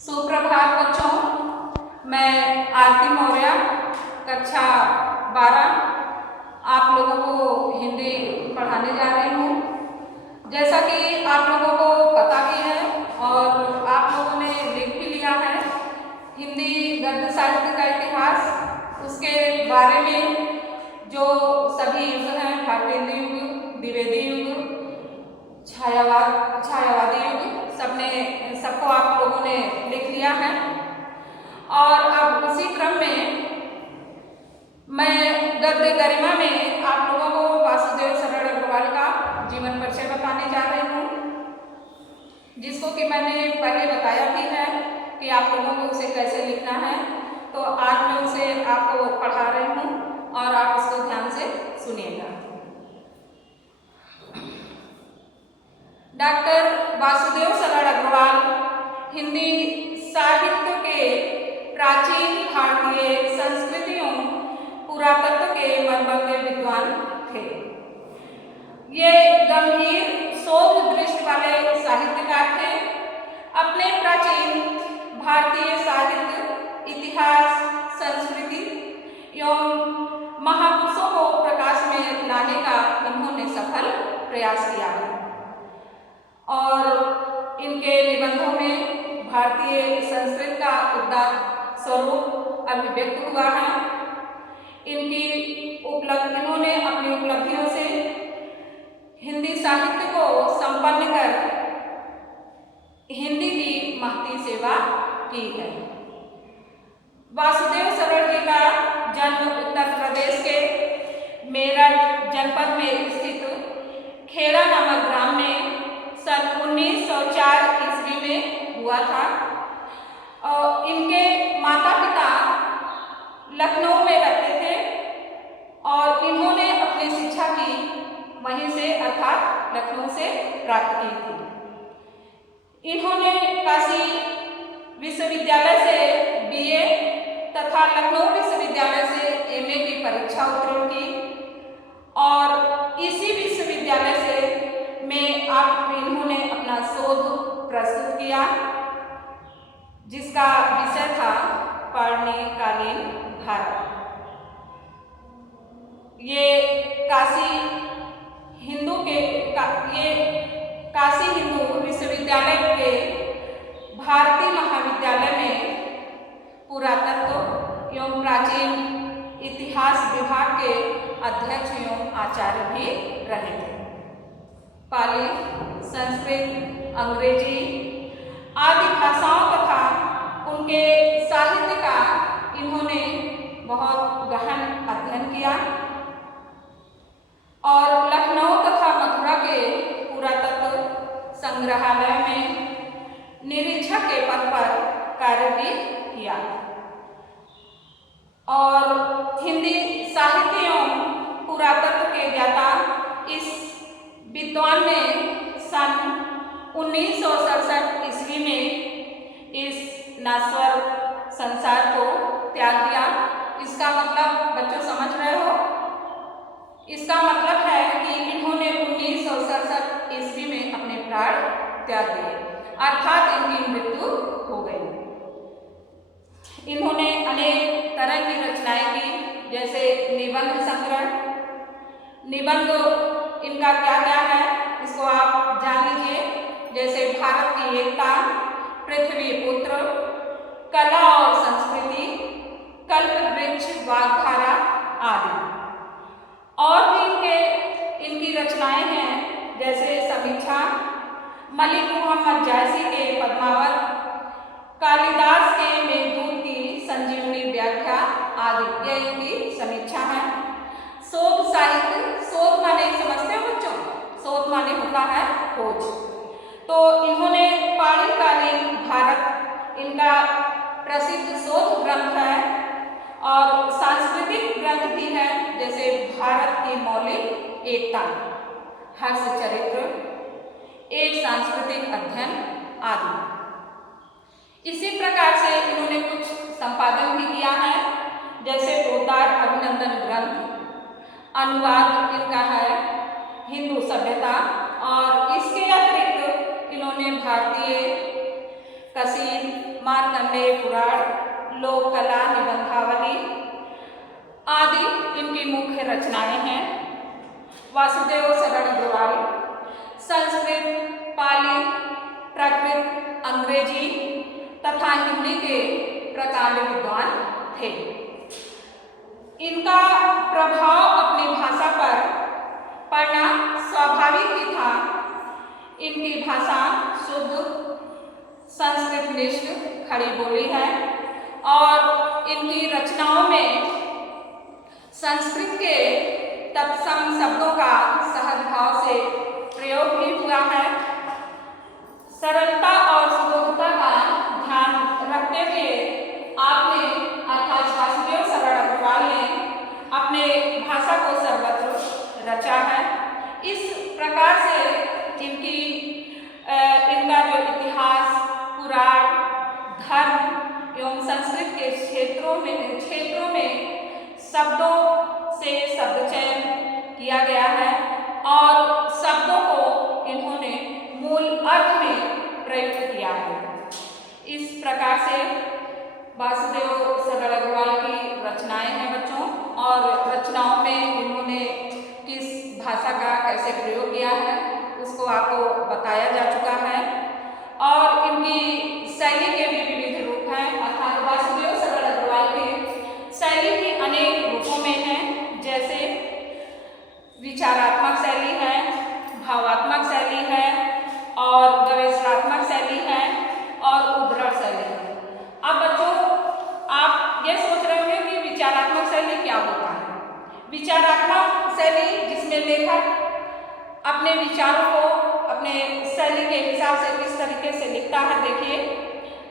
सुप्रभात बच्चों, मैं आरती मौर्य कक्षा 12 आप लोगों को हिंदी पढ़ाने जा रही हूँ। जैसा कि आप लोगों को पता भी है और आप लोगों ने लिख भी लिया है, हिंदी गद्य साहित्य का इतिहास, उसके बारे में जो सभी युग हैं, भारतेंद्र युग, द्विवेदी युग, छायावादी युग, सबको आप लोगों ने लिख लिया है। और अब उसी क्रम में मैं गद्य गरिमा में आप लोगों को वासुदेव सरल अग्रवाल का जीवन परिचय बताने जा रही हूँ, जिसको कि मैंने पहले बताया भी है कि आप लोगों को उसे कैसे लिखना है। तो आज मैं उसे आपको पढ़ा रही हूँ और आप इसको ध्यान से सुनिएगा। डॉक्टर वासुदेव सरल अग्रवाल हिंदी साहित्य के प्राचीन भारतीय संस्कृतियों पुरातत्व के मर्मज्ञ विद्वान थे। ये गंभीर शोध दृष्टि वाले साहित्यकार थे। अपने प्राचीन भारतीय साहित्य, इतिहास, संस्कृति एवं महापुरुषों को प्रकाश में लाने का इन्होंने सफल प्रयास किया और इनके निबंधों में भारतीय संस्कृति का उदात्त स्वरूप अभिव्यक्त हुआ है। इन्होंने अपनी उपलब्धियों से हिंदी साहित्य को संपन्न कर हिंदी की महती सेवा की है। वासुदेव सरल जी का जन्म उत्तर प्रदेश के मेरठ जनपद में स्थित खेड़ा नामक ग्राम में सन 1904 ईस्वी में हुआ था। और इनके माता पिता लखनऊ में रहते थे और इन्होंने अपनी शिक्षा की वहीं से अर्थात लखनऊ से प्राप्त की थी। इन्होंने काशी विश्वविद्यालय से बीए तथा लखनऊ विश्वविद्यालय से एमए की परीक्षा उत्तीर्ण की और इसी विश्वविद्यालय से इन्होंने अपना शोध प्रस्तुत किया, जिसका विषय था पर्णकालीन भारत। ये काशी हिंदू विश्वविद्यालय के भारतीय महाविद्यालय में पुरातत्व एवं प्राचीन इतिहास विभाग के अध्यक्ष एवं आचार्य भी रहे थे। पाली, संस्कृत, अंग्रेजी आदि भाषाओं तथा उनके साहित्य का इन्होंने बहुत गहन अध्ययन किया और लखनऊ तथा मथुरा के पुरातत्व संग्रहालय में निरीक्षक के पद पर कार्य भी किया और हिंदी साहित्य एवं पुरातत्व के ज्ञाता इस विद्वान ने सन 1967 ईस्वी में इस नश्वर संसार को त्याग दिया। इसका मतलब बच्चों समझ रहे हो? इसका मतलब है कि इन्होंने 1967 ईस्वी में अपने प्राण त्याग दिए, अर्थात इनकी मृत्यु हो गई। इन्होंने अनेक तरह की रचनाएं की, जैसे निबंध संग्रह। निबंध इनका क्या क्या है इसको आप जान लीजिए, जैसे भारत की एकता, पृथ्वी पुत्र, कला और संस्कृति, कल्प वृक्ष, वाग्धारा आदि। और भी इनकी रचनाएं हैं, जैसे समीक्षा, मलिक मोहम्मद जायसी के पद्मावत, कालिदास के मेघदूत की संजीवनी व्याख्या आदि, ये इनकी समीक्षा है। शोध साहित्य, शोध माने समझते हो बच्चों? शोध माने होता है खोज। तो इन्होंने पर्णकालीन भारत इनका प्रसिद्ध शोध ग्रंथ है और सांस्कृतिक ग्रंथ भी है, जैसे भारत की मौलिक एकता, हर्ष चरित्र, एक सांस्कृतिक अध्ययन आदि। इसी प्रकार से इन्होंने कुछ संपादन भी किया है, जैसे पोद्दार अभिनंदन ग्रंथ, अनुवाद इनका है हिंदू सभ्यता, और इसके अतिरिक्त इन्होंने भारतीय कसीद, प्रमेय पुराण, लोक कला, निबंधावली आदि इनकी मुख्य रचनाएं हैं। वासुदेव सरल अग्रवाल संस्कृत, पाली, प्राकृत, अंग्रेजी तथा हिंदी के प्रकांड विद्वान थे। इनका प्रभाव अपनी भाषा पर पड़ना स्वाभाविक ही था। इनकी भाषा शुद्ध संस्कृतनिष्ठ खड़ी बोली है और इनकी रचनाओं में संस्कृत के तत्सम शब्दों का सहज भाव से प्रयोग भी हुआ है। सरलता और सुगमता का ध्यान रखते हुए आपने अर्थात वासुदेव सरल अग्रवाल ने अपने भाषा को सर्वत्र रचा है। इस प्रकार से इनका जो इतिहास, पुराण, धर्म एवं संस्कृत के क्षेत्रों में शब्दों से शब्द चयन किया गया है और शब्दों को इन्होंने मूल अर्थ में प्रयुक्त किया है। इस प्रकार से वासुदेव सरल अग्रवाल की रचनाएं हैं बच्चों, और रचनाओं में इन्होंने किस भाषा का कैसे प्रयोग किया है उसको आपको बताया जा चुका है। और इनकी शैली के भी विविध रूप हैं, अर्थात वासुदेव सरल अग्रवाल की शैली भी अनेक रूपों में है, जैसे विचारात्मक शैली है, भावात्मक शैली है और गवेषणात्मक शैली है और उद्धरण शैली है। अब बच्चों आप ये सोच रहे होंगे कि विचारात्मक शैली क्या होता है। विचारात्मक शैली जिसमें लेखक अपने विचारों को अपने शैली के हिसाब से किस तरीके से लिखता है। देखिए,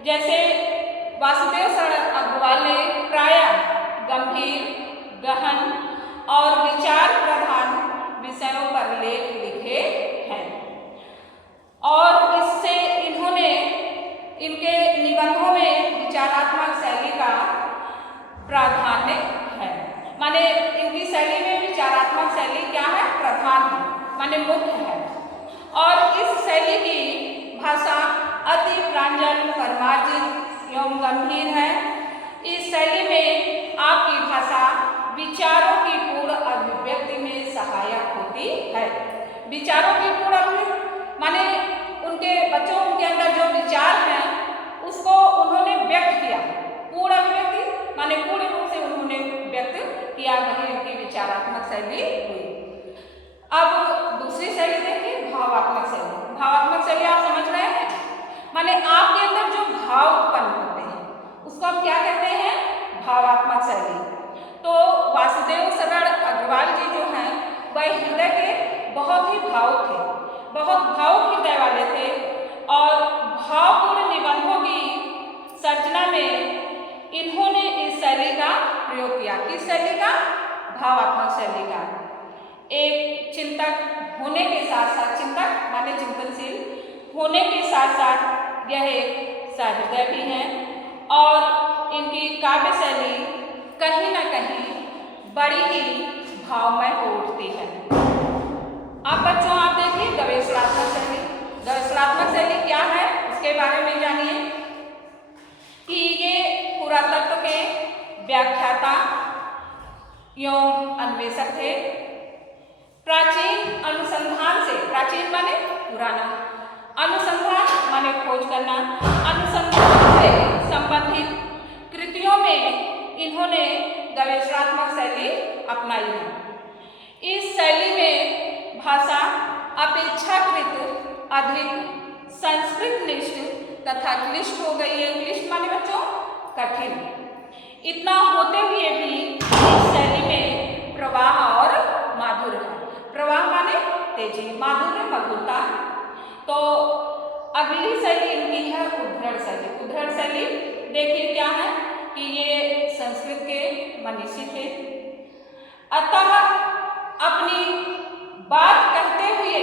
जैसे वासुदेव सरल अग्रवाल ने प्रायः गंभीर, गहन और विचार प्रधान विषयों पर लेख लिखे हैं और इससे इन्होंने इनके निबंधों में विचारात्मक शैली का प्राधान्य है। माने इनकी शैली में विचारात्मक शैली क्या है? प्रधान है, माने मुख्य है। और इस शैली की भाषा अति प्रांजल, कर्मार्जित एवं गंभीर है। इस शैली में आपकी भाषा विचारों की पूर्ण अभिव्यक्ति में सहायक होती है। विचारों की पूर्ण अभिव्यक्ति माने उनके अंदर जो विचार हैं उसको उन्होंने व्यक्त किया। पूर्ण अभिव्यक्ति माने पूर्ण रूप से उन्होंने व्यक्त किया, वही उनकी विचारात्मक शैली हुई। अब दूसरी शैली देखिए, भावात्मक शैली। भावात्मक शैली आप समझ रहे हैं, माने आपके अंदर जो भाव उत्पन्न होते हैं उसको हम क्या कहते हैं? भावात्मक शैली। तो वासुदेव सरल अग्रवाल जी जो हैं वह हृदय के बहुत ही भावुक थे, बहुत भावुक हृदय वाले थे और भावपूर्ण निबंधों की सर्जना में इन्होंने इस शैली का प्रयोग किया। किस शैली का? भावात्मक शैली का। एक चिंतक होने के साथ साथ, चिंतक माने चिंतनशील होने के साथ साथ यह एक सहृदय भी हैं और इनकी काव्य शैली कहीं न कहीं बड़ी ही भावमय हो उठती है। अब बच्चों आप देखिए गवेषणात्मक शैली। गवेषणात्मक शैली क्या है उसके बारे में जानिए कि ये पुरातत्व के व्याख्याता एवं अन्वेषक थे। प्राचीन अनुसंधान से, प्राचीन माने पुराना, अनुसंधान माने खोज करना, अनुसंधान से संबंधित कृतियों में इन्होंने गवेषणात्मक शैली अपनाई है। इस शैली में भाषा अपेक्षाकृत अधिक संस्कृतनिष्ठ तथा क्लिष्ट हो गई है। क्लिष्ट माने बच्चों कठिन। इतना होते हुए भी इस शैली में प्रवाह और माधुर्य है। प्रवाह माने तेजी, माधुर्य मधुरता। तो अगली शैली इनकी है उद्धरण शैली। उद्धरण शैली देखिए क्या है कि ये संस्कृत के मनीषी थे, अतः अपनी बात कहते हुए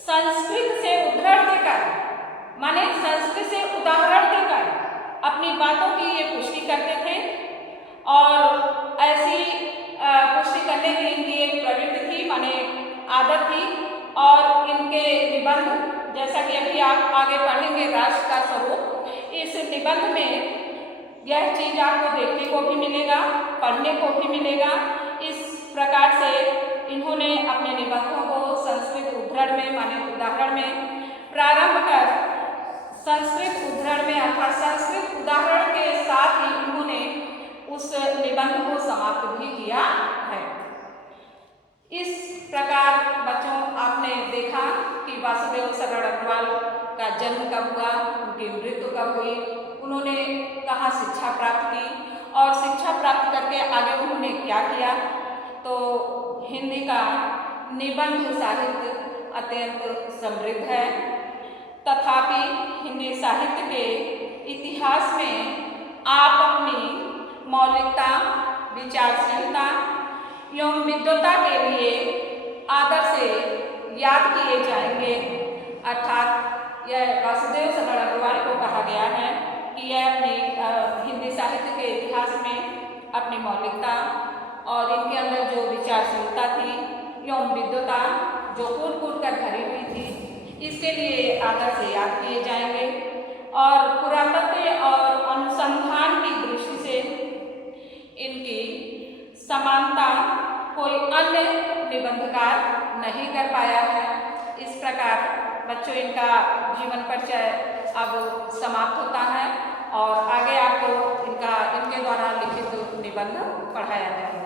संस्कृत से उद्धरण देकर माने संस्कृत से उदाहरण देकर अपनी बातों की ये पुष्टि करते थे और ऐसी पुष्टि करने की इनकी एक प्रवृत्ति थी, माने आदत थी। और इनके निबंध जैसा कि अभी आप आगे पढ़ेंगे राष्ट्र का स्वरूप, इस निबंध में यह चीज आपको देखने को भी मिलेगा, पढ़ने को भी मिलेगा। इस प्रकार से इन्होंने अपने निबंधों को संस्कृत उद्धरण में माने उदाहरण में प्रारंभ कर संस्कृत उद्धरण में अर्थात संस्कृत उदाहरण के साथ ही उन्होंने उस निबंध को समाप्त भी किया है। इस प्रकार बच्चों आपने देखा कि वासुदेव सरल अग्रवाल का जन्म कब हुआ, उनकी मृत्यु कब हुई, उन्होंने कहाँ शिक्षा प्राप्त की और शिक्षा प्राप्त करके आगे उन्होंने क्या किया। तो हिंदी का निबंध साहित्य अत्यंत समृद्ध है, तथापि हिंदी साहित्य के इतिहास में आप अपनी मौलिकता, विचारशीलता एवं विद्वता के लिए आदर से याद किए जाएंगे। अर्थात यह वासुदेव सरल अग्रवाल को कहा गया है कि यह अपनी हिंदी साहित्य के इतिहास में अपनी मौलिकता और इनके अंदर जो विचारशीलता थी एवं विद्वता जो कूट कर भरी हुई थी, इसके लिए आदर से याद किए जाएंगे। और पुरातत्व और अनुसंधान की दृष्टि से इनकी समानता कोई अन्य निबंधकार नहीं कर पाया है। इस प्रकार बच्चों इनका जीवन परिचय अब समाप्त होता है और आगे आपको इनके द्वारा लिखित निबंध पढ़ाया जाएगा।